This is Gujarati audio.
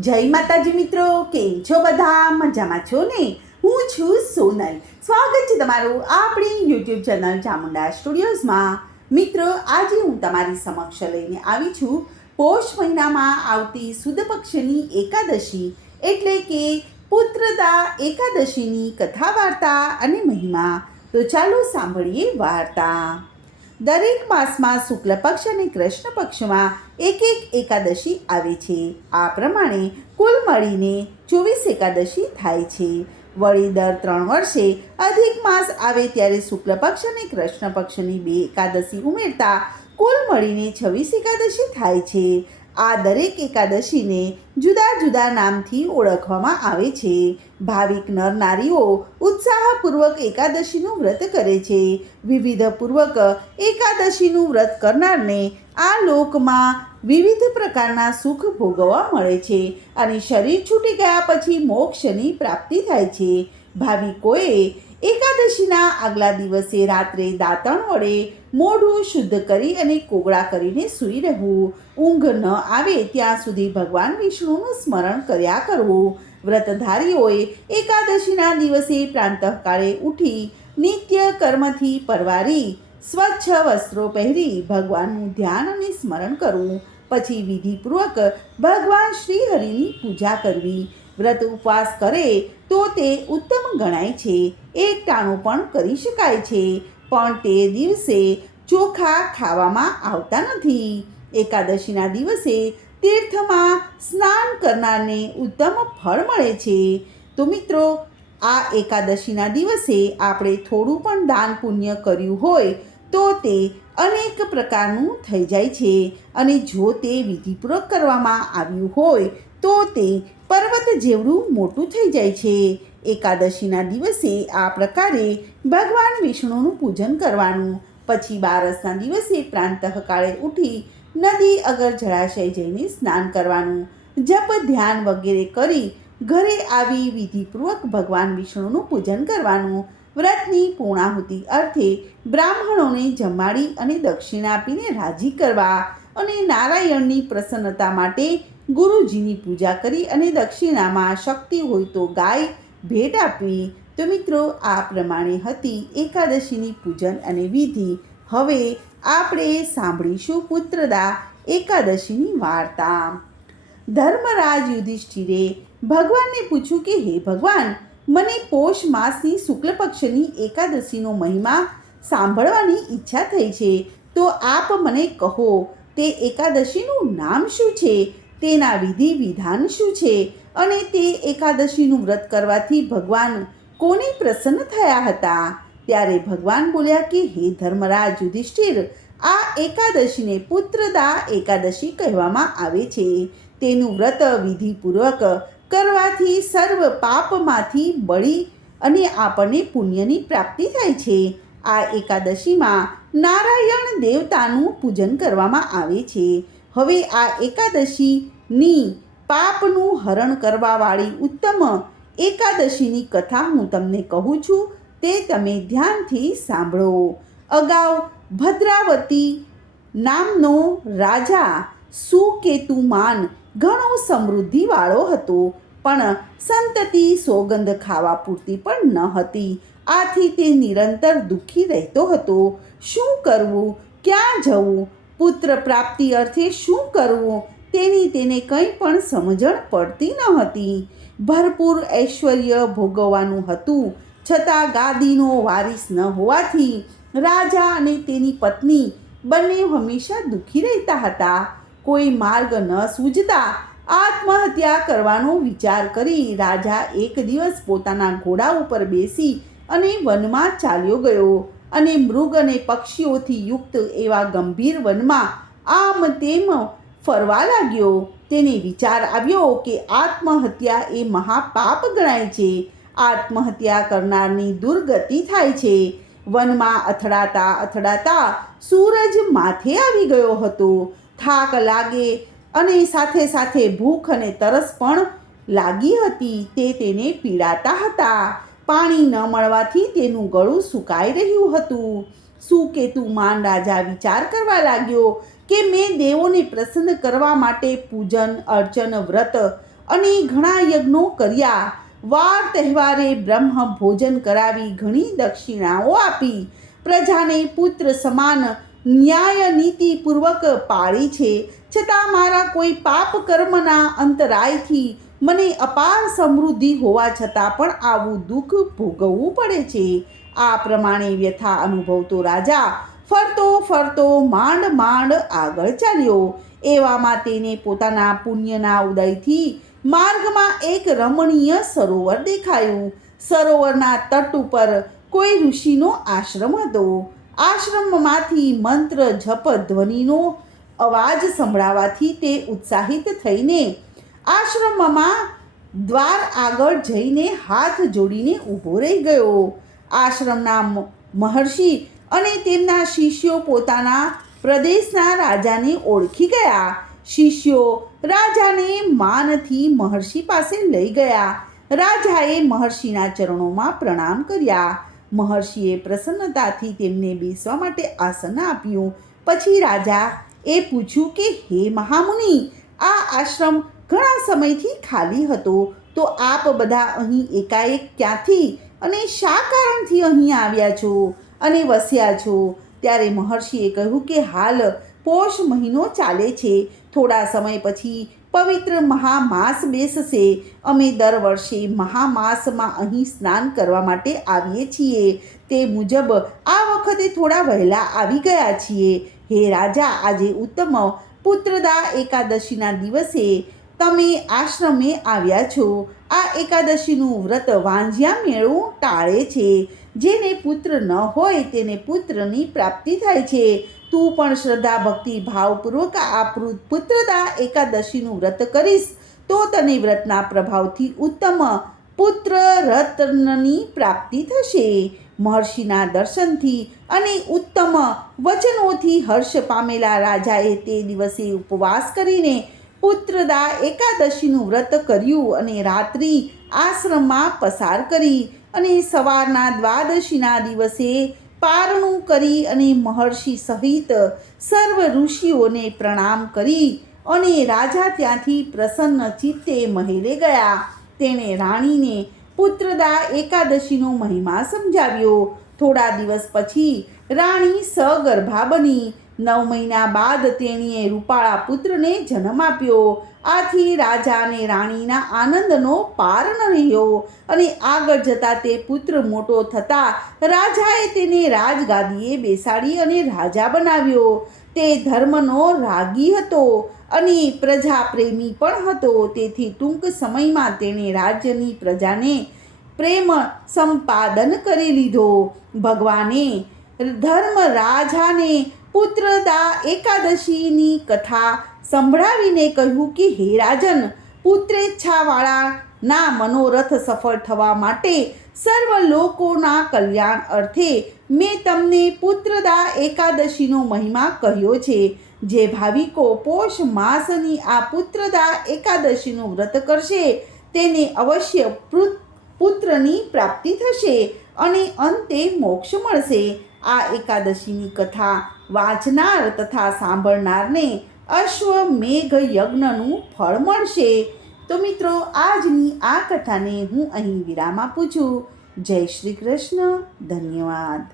જય માતાજી મિત્રો, કેમ છો બધા? મજામાં છો ને? હું છું સોનલ. સ્વાગત છે તમારું આપણી યુટ્યુબ ચેનલ ચામુંડા સ્ટુડિયોઝમાં. મિત્રો, આજે હું તમારી સમક્ષ લઈને આવી છું પોષ મહિનામાં આવતી સુદ પક્ષની એકાદશી એટલે કે પુત્રદા એકાદશીની કથા વાર્તા અને મહિમા. તો ચાલો સાંભળીએ વાર્તા. દરેક માસમાં શુક્લ પક્ષ અને કૃષ્ણ પક્ષમાં એક એક એકાદશી આવે છે. આ પ્રમાણે કુલ મળીને 24 એકાદશી થાય છે. વળી દર 3 વર્ષે અધિક માસ આવે ત્યારે શુક્લ પક્ષ અને કૃષ્ણ પક્ષની 2 એકાદશી ઉમેરતા કુલ મળીને 26 એકાદશી થાય છે. આ દરેક એકાદશીને જુદા જુદા નામથી ઓળખવામાં આવે છે. ભાવિક નર નારીઓ ઉત્સાહપૂર્વક એકાદશીનું વ્રત કરે છે. વિવિધપૂર્વક એકાદશીનું વ્રત કરનારને આ લોકમાં વિવિધ પ્રકારના સુખ ભોગવવા મળે છે અને શરીર છૂટી ગયા પછી મોક્ષની પ્રાપ્તિ થાય છે. ભાવિકોએ એકાદશીના આગલા દિવસે રાત્રે દાંતણ વડે મોઢું શુદ્ધ કરી અને કોગળા કરીને સૂઈ રહેવું. ઊંઘ ન આવે ત્યાં સુધી ભગવાન વિષ્ણુનું સ્મરણ કર્યા કરવું. વ્રતધારીઓએ એકાદશીના દિવસે પ્રાંતઃકાળે ઉઠી નિત્ય કર્મથી પરવારી સ્વચ્છ વસ્ત્રો પહેરી ભગવાનનું ધ્યાન અને સ્મરણ કરવું. પછી વિધિપૂર્વક ભગવાન શ્રી હરિની પૂજા કરવી. વ્રત ઉપવાસ કરે તો તે ઉત્તમ ગણાય છે. એકટાણું પણ કરી શકાય છે, પણ તે દિવસે ચોખા ખાવામાં આવતા નથી. એકાદશીના દિવસે તીર્થમાં સ્નાન કરનારને ઉત્તમ ફળ મળે છે. તો મિત્રો, આ એકાદશીના દિવસે આપણે થોડું પણ દાન પુણ્ય કર્યું હોય તો તે અનેક પ્રકારનું થઈ જાય છે અને જો તે વિધિપૂર્વક કરવામાં આવ્યું હોય તો તે પર્વત જેવડું મોટું થઈ જાય છે. એકાદશીના દિવસે આ પ્રકારે ભગવાન વિષ્ણુનું પૂજન કરવાનું. પછી બારસના દિવસે પ્રાંતઃકાળે ઉઠી નદી અગર જળાશય જઈને સ્નાન કરવાનું. જપ ધ્યાન વગેરે કરી ઘરે આવી વિધિપૂર્વક ભગવાન વિષ્ણુનું પૂજન કરવાનું. વ્રતની પૂર્ણાહુતિ અર્થે બ્રાહ્મણોને જમાડી અને દક્ષિણા આપીને રાજી કરવા અને નારાયણની પ્રસન્નતા માટે ગુરુજીની પૂજા કરી અને દક્ષિણામાં શક્તિ હોય તો ગાય ભેટ આપવી. તો મિત્રો, આ પ્રમાણે હતી એકાદશીની પૂજન અને વિધિ. હવે આપણે સાંભળીશું પુત્રદા એકાદશીની વાર્તા. ધર્મરાજ યુધિષ્ઠિરે ભગવાનને પૂછ્યું કે હે ભગવાન, મને પોષ માસની શુક્લ પક્ષની એકાદશીનો મહિમા સાંભળવાની ઈચ્છા થઈ છે, તો આપ મને કહો તે એકાદશીનું નામ શું છે, તેના વિધિ વિધાન શું છે અને તે એકાદશીનું વ્રત કરવાથી ભગવાન કોને પ્રસન્ન થયા હતા? ત્યારે ભગવાન બોલ્યા કે હે ધર્મરાજ યુધિષ્ઠિર, આ એકાદશીને પુત્રદા એકાદશી કહેવામાં આવે છે. તેનું વ્રત વિધિપૂર્વક કરવાથી સર્વ પાપમાંથી બળી અને આપણને પુણ્યની પ્રાપ્તિ થાય છે. આ એકાદશીમાં નારાયણ દેવતાનું પૂજન કરવામાં આવે છે. હવે આ એકાદશીની પાપનું હરણ કરવાવાળી ઉત્તમ એકાદશીની કથા હું તમને કહું છું, તે તમે ધ્યાનથી સાંભળો. અગાઉ ભદ્રાવતી નામનો રાજા સુકેતુમાન ઘણો સમૃદ્ધિવાળો હતો, પણ સંતતિ સોગંદ ખાવા પૂરતી પણ ન હતી. આથી તે નિરંતર દુઃખી રહેતો હતો. શું કરવું, ક્યાં જવું, પુત્ર પ્રાપ્તિ અર્થે શું કરવું તેની તેને કંઈ પણ સમજણ પડતી ન હતી. ભરપૂર ઐશ્વર્ય ભોગવવાનું હતું, છતાં ગાદીનો વારિસ ન હોવાથી રાજા અને તેની પત્ની બંને હંમેશા દુઃખી રહેતા હતા. કોઈ માર્ગ ન સૂઝતા આત્મહત્યા કરવાનો વિચાર કરી રાજા એક દિવસ પોતાના ઘોડા ઉપર બેસી અને વનમાં ચાલ્યો ગયો અને મૃગ અને પક્ષીઓથી યુક્ત એવા ગંભીર વનમાં આમ તેમ ફરવા લાગ્યો. તેને વિચાર આવ્યો કે આત્મહત્યા એ મહાપાપ ગણાય છે. આત્મહત્યા કરનારની દુર્ગતિ થાય છે. વનમાં અથડાતા અથડાતા સૂરજ માથે આવી ગયો હતો. થાક લાગે અને સાથે સાથે ભૂખ અને તરસ પણ લાગી હતી. તે તેને પીડાતા હતા. પાણી ન મળવાથી તેનું ગળું સુકાઈ રહ્યું હતું. સુકેતુમાન રાજા વિચાર કરવા લાગ્યો કે મેં દેવોને પ્રસન્ન કરવા માટે પૂજન અર્ચન વ્રત અને ઘણા યજ્ઞો કર્યા. વાર તહેવારે બ્રહ્મ ભોજન કરાવી ઘણી દક્ષિણાઓ આપી. પ્રજાને પુત્ર સમાન ન્યાય નીતિપૂર્વક પાળી છે. છતાં મારા કોઈ પાપ કર્મના અંતરાયથી મને અપાર સમૃદ્ધિ હોવા છતાં પણ આવું દુઃખ ભોગવવું પડે છે. આ પ્રમાણે વ્યથા અનુભવતો રાજા ફરતો ફરતો માંડ માંડ આગળ ચાલ્યો. એવામાં તેને પોતાના પુણ્યના ઉદયથી માર્ગમાં એક રમણીય સરોવર દેખાયું. સરોવરના તટ ઉપર કોઈ ઋષિનો આશ્રમ હતો. આશ્રમમાંથી મંત્ર જપ ધ્વનિનો અવાજ સંભળાવાથી તે ઉત્સાહિત થઈને આશ્રમમાં દ્વાર આગળ જઈને હાથ જોડીને ઊભો રહી ગયો. આશ્રમના મહર્ષિ અને તેમના શિષ્યો પોતાના પ્રદેશના રાજાને ઓળખી ગયા. શિષ્યો રાજાને માનથી મહર્ષિ પાસે લઈ ગયા. રાજાએ મહર્ષિના ચરણોમાં પ્રણામ કર્યા. મહર્ષિએ પ્રસન્નતાથી તેમને બેસવા માટે આસન આપ્યું. પછી રાજા એ પૂછ્યું કે હે મહામુનિ, આ આશ્રમ ઘણા સમયથી ખાલી હતો, તો આપ બધા અહીં એકાએક ક્યાંથી અને શા કારણથી અહીં આવ્યા છો અને વસ્યા છો? ત્યારે મહર્ષિએ કહ્યું કે હાલ પોષ મહિનો ચાલે છે. થોડા સમય પછી પવિત્ર મહામાસ બેસશે. અમે દર વર્ષે મહામાસમાં અહીં સ્નાન કરવા માટે આવીએ છીએ. તે મુજબ આ વખતે થોડા વહેલા આવી ગયા છીએ. હે રાજા, આજે ઉત્તમ પુત્રદા એકાદશીના દિવસે તમે આશ્રમે આવ્યા છો. આ એકાદશીનું વ્રત વાંઝ્યા મેળવું ટાળે છે. જેને પુત્ર ન હોય તેને પુત્રની પ્રાપ્તિ થાય છે. તું પણ શ્રદ્ધા ભક્તિ ભાવપૂર્વક આ પુત્રદા એકાદશીનું વ્રત કરીશ તો તને વ્રતના પ્રભાવથી ઉત્તમ પુત્ર રત્નની પ્રાપ્તિ થશે. મહર્ષિના દર્શનથી અને ઉત્તમ વચનોથી હર્ષ પામેલા રાજાએ તે દિવસે ઉપવાસ કરીને પુત્રદા એકાદશીનું વ્રત કર્યું અને રાત્રિ આશ્રમમાં પસાર કરી અને સવારના દ્વાદશીના દિવસે પારણું કરી અને મહર્ષિ સહિત સર્વ ઋષિઓને પ્રણામ કરી અને રાજા ત્યાંથી પ્રસન્ન ચિત્તે મહેલે ગયા. તેણે રાણીને પુત્રદા એકાદશીનો મહિમા સમજાવ્યો. થોડા દિવસ પછી રાણી સગર્ભા બની. 9 મહિના બાદ તેણીએ રૂપાળા પુત્રને જન્મ આપ્યો. આથી રાજા અને રાણીના આનંદનો પાર ન રહ્યો અને આગળ જતાં તે પુત્ર મોટો થતાં રાજાએ તેને રાજગાદીએ બેસાડી અને રાજા બનાવ્યો. તે ધર્મનો રાગી હતો અને પ્રજાપ્રેમી પણ હતો. તેથી ટૂંક સમયમાં તેણે રાજ્યની પ્રજાને પ્રેમ સંપાદન કરી લીધો. ભગવાને ધર્મરાજાને પુત્રદા એકાદશીની કથા સંભળાવીને કહ્યું કે હે રાજન, પુત્રેચ્છાવાળાના મનોરથ સફળ થવા માટે સર્વ લોકોના કલ્યાણ અર્થે મેં તમને પુત્રદા એકાદશીનો મહિમા કહ્યો છે. જે ભાવિકો પોષ માસની આ પુત્રદા એકાદશીનું વ્રત કરશે તેને અવશ્ય પુત્રની પ્રાપ્તિ થશે અને અંતે મોક્ષ મળશે. આ એકાદશીની કથા વાંચનાર તથા સાંભળનારને અશ્વમેઘ યજ્ઞનું ફળ મળશે. તો મિત્રો, આજની આ કથાને હું અહીં વિરામ આપું છું. જય શ્રી કૃષ્ણ. ધન્યવાદ.